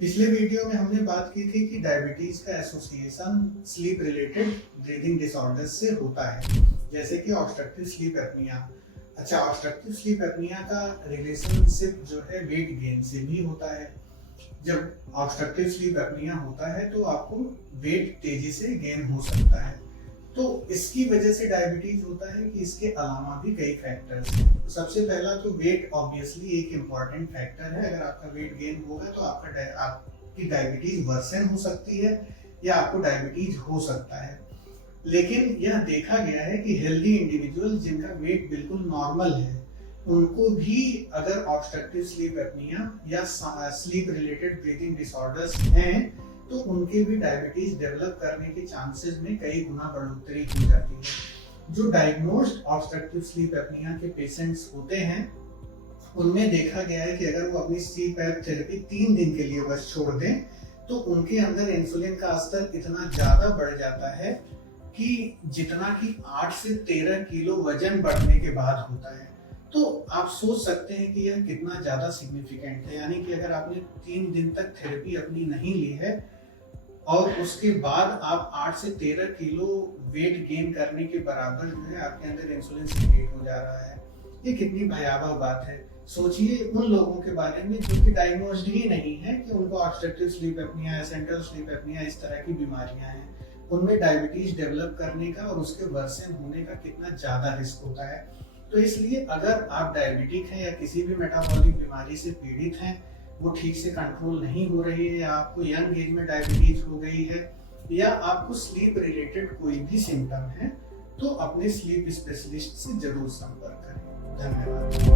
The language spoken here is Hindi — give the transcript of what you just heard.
पिछले वीडियो में हमने बात की थी कि डायबिटीज का association sleep related breathing disorders से होता है, जैसे कि ऑब्स्ट्रक्टिव स्लीप एपनिया। अच्छा, ऑब्स्ट्रक्टिव स्लीप एपनिया का रिलेशनशिप जो है वेट गेन से भी होता है। जब ऑब्स्ट्रक्टिव स्लीप एपनिया होता है तो आपको वेट तेजी से गेन हो सकता है। तो इसकी वजह से डायबिटीज होता है कि इसके अलावा भी कई फैक्टर्स हैं। तो सबसे पहला तो वेट ऑब्वियसली एक इम्पॉर्टेंट फैक्टर है। अगर आपका वेट गेन होगा तो आपकी डायबिटीज वर्सन हो सकती है या आपको डायबिटीज हो सकता है। लेकिन यह देखा गया है कि हेल्दी इंडिविजुअल जिनका वेट बिल्कुल नॉर्मल है, उनको भी अगर ऑब्स्ट्रक्टिव स्लीप एपनिया या स्लीप रिलेटेड ब्रीथिंग डिसऑर्डर्स हैं तो उनके भी डायबिटीज डेवलप करने के चांसेस में कई गुना बढ़ोतरी हो जाती है। जो डायग्नोस्ड ऑब्स्ट्रक्टिव स्लीप एपनिया के पेशेंट्स होते हैं, उनमें देखा गया है कि अगर वो अपनी CPAP थेरेपी 3 दिन के लिए बस छोड़ दें तो उनके अंदर इंसुलिन का स्तर इतना ज्यादा बढ़ जाता है कि जितना कि 8 से 13 किलो वजन बढ़ने के बाद होता है। तो आप सोच सकते हैं कि यह कितना ज्यादा सिग्निफिकेंट है। यानी कि अगर आपने 3 दिन तक थेरेपी अपनी नहीं ली है और उसके बाद आप 8 से 13 किलो वेट गेन करने के बराबर जो है आपके अंदर इंसुलिन सीक्रेट हो जा रहा है, ये कितनी भयावह बात है। सोचिए उन लोगों के बारे में जो कि डायग्नोस्ड ही नहीं है कि उनको ऑब्स्ट्रक्टिव स्लीप एपनिया या सेंट्रल स्लीप एपनिया इस तरह की बीमारियां हैं। उनमें डायबिटीज डेवलप करने का और उसके वर्सन होने का कितना ज्यादा रिस्क होता है। तो इसलिए अगर आप डायबिटिक हैं या किसी भी मेटाबॉलिक बीमारी से पीड़ित हैं, वो ठीक से कंट्रोल नहीं हो रही है, या आपको यंग एज में डायबिटीज हो गई है, या आपको स्लीप रिलेटेड कोई भी सिम्टम है, तो अपने स्लीप स्पेशलिस्ट से जरूर संपर्क करें। धन्यवाद।